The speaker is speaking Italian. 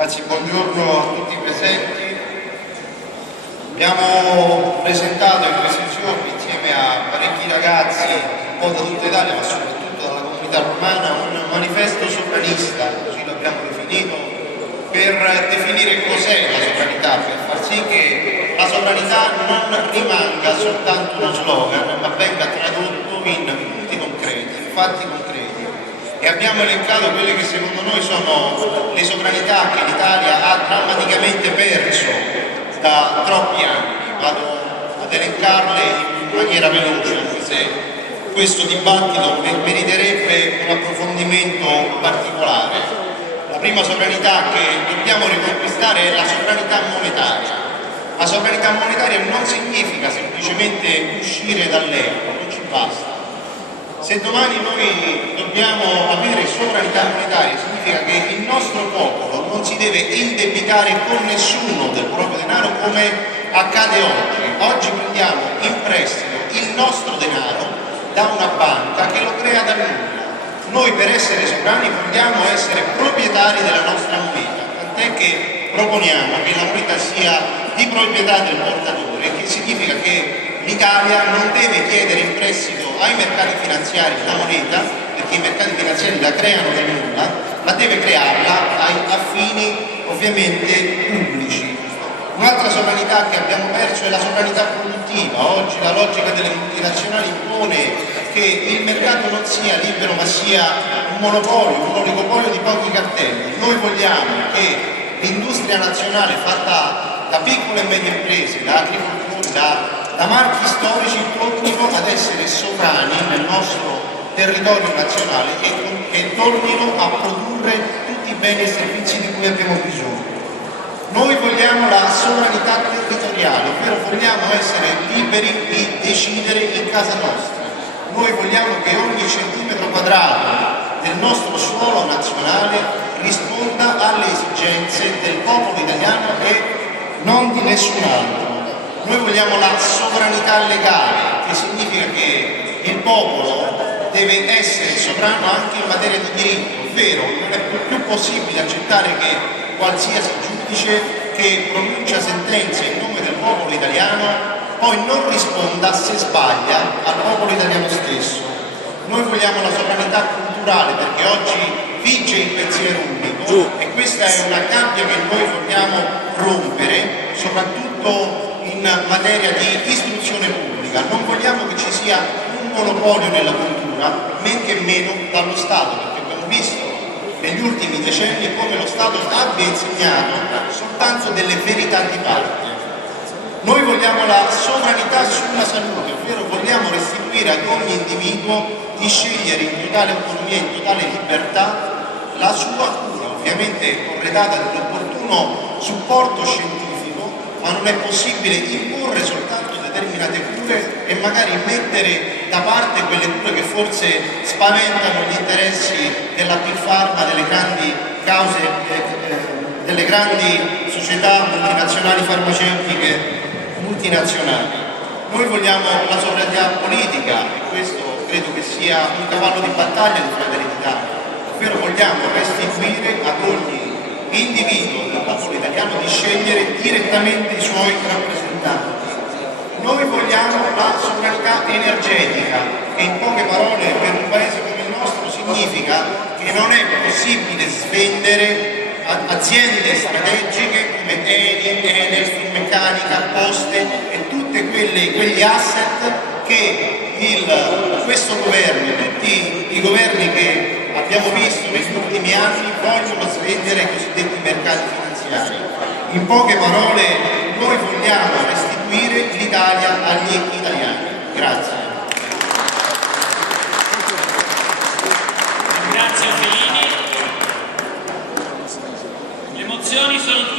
Grazie, buongiorno a tutti i presenti. Abbiamo presentato in questi giorni insieme a parecchi ragazzi un po' da tutta Italia, ma soprattutto dalla comunità romana, un manifesto sovranista, così l'abbiamo definito, per definire cos'è la sovranità, per far sì che la sovranità non rimanga soltanto uno slogan, ma venga tradotto in punti concreti, in fatti concreti. E abbiamo elencato quelle che secondo noi sono le sovranità che l'Italia ha drammaticamente perso da troppi anni. Vado ad elencarle in maniera veloce, anche se questo dibattito meriterebbe un approfondimento particolare. La prima sovranità che dobbiamo riconquistare è la sovranità monetaria. La sovranità monetaria non significa semplicemente uscire dall'euro, non ci basta. Se domani noi dobbiamo avere sovranità monetaria, significa che il nostro popolo non si deve indebitare con nessuno del proprio denaro come accade oggi. Oggi prendiamo in prestito il nostro denaro da una banca che lo crea da nulla. Noi per essere sovrani vogliamo essere proprietari della nostra moneta, tant'è che proponiamo che la moneta sia di proprietà del portatore, che significa che l'Italia non deve chiedere in prestito ai mercati finanziari la moneta, perché i mercati finanziari la creano da nulla, ma deve crearla a fini ovviamente pubblici. Un'altra sovranità che abbiamo perso è la sovranità produttiva. Oggi la logica delle multinazionali impone che il mercato non sia libero, ma sia un monopolio, un oligopolio di pochi cartelli. Noi vogliamo che l'industria nazionale fatta da piccole e medie imprese, da agricoltura, da marchi storici, tornino ad essere sovrani nel nostro territorio nazionale e tornino a produrre tutti i beni e servizi di cui abbiamo bisogno. Noi vogliamo la sovranità territoriale, ovvero vogliamo essere liberi di decidere in casa nostra. Noi vogliamo che ogni centimetro quadrato del nostro suolo nazionale risponda alle esigenze del popolo italiano e non di nessun altro. Noi vogliamo la sovranità legale, che significa che il popolo deve essere sovrano anche in materia di diritto, ovvero non è più possibile accettare che qualsiasi giudice che pronuncia sentenze in nome del popolo italiano poi non risponda se sbaglia al popolo italiano stesso. Noi vogliamo la sovranità culturale perché oggi vige il pensiero unico e questa è una gabbia che noi vogliamo rompere, soprattutto in materia di istruzione pubblica. Non vogliamo che ci sia un monopolio nella cultura, men che meno dallo Stato, perché abbiamo visto negli ultimi decenni come lo Stato abbia insegnato soltanto delle verità di parte. Noi vogliamo la sovranità sulla salute, ovvero vogliamo restituire ad ogni individuo di scegliere in totale autonomia, in totale libertà la sua cura, ovviamente corredata dall'opportuno supporto scientifico, ma non è possibile imporre soltanto determinate cure e magari mettere da parte quelle cure che forse spaventano gli interessi della Big Pharma, delle grandi cause, delle grandi società multinazionali farmaceutiche multinazionali. Noi vogliamo la sovranità politica e questo credo che sia un cavallo di battaglia di Fratelli d'Italia, ovvero vogliamo restituire ad ogni individuo del popolo italiano di scegliere direttamente i suoi rappresentanti. Noi vogliamo la sovranità energetica, che in poche parole per un paese come il nostro significa che non è possibile svendere aziende strategiche come Eni, Enel, Finmeccanica, Poste e tutti quegli asset che questo governo e tutti i governi che abbiamo visto negli ultimi anni vogliono svendere ai cosiddetti mercati finanziari. In poche parole, noi vogliamo restituire l'Italia agli italiani. Grazie.